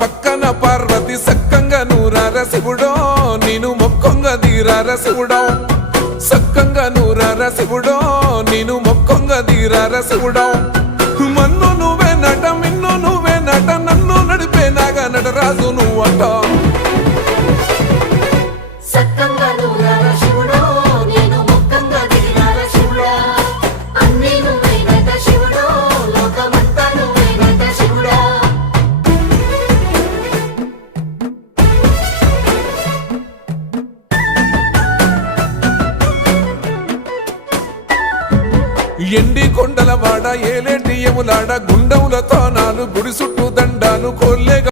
పక్కన పార్వతి సక్కంగా నూరార శివుడో నేను మొక్కంగా తీరార శివుడో సక్కంగా నూరార శివుడో నేను మొక్కంగా తీరార శివుడో మన్ను నువ్వే నట మిన్ను నువ్వే నట నన్ను నడిపే నాగా నటరాజు నువ్వంట ఎండి కొండల వాడ ఏలేటి యములాడ గుండములతో నాలు గుడి చుట్టూ దండాలు కోల్లే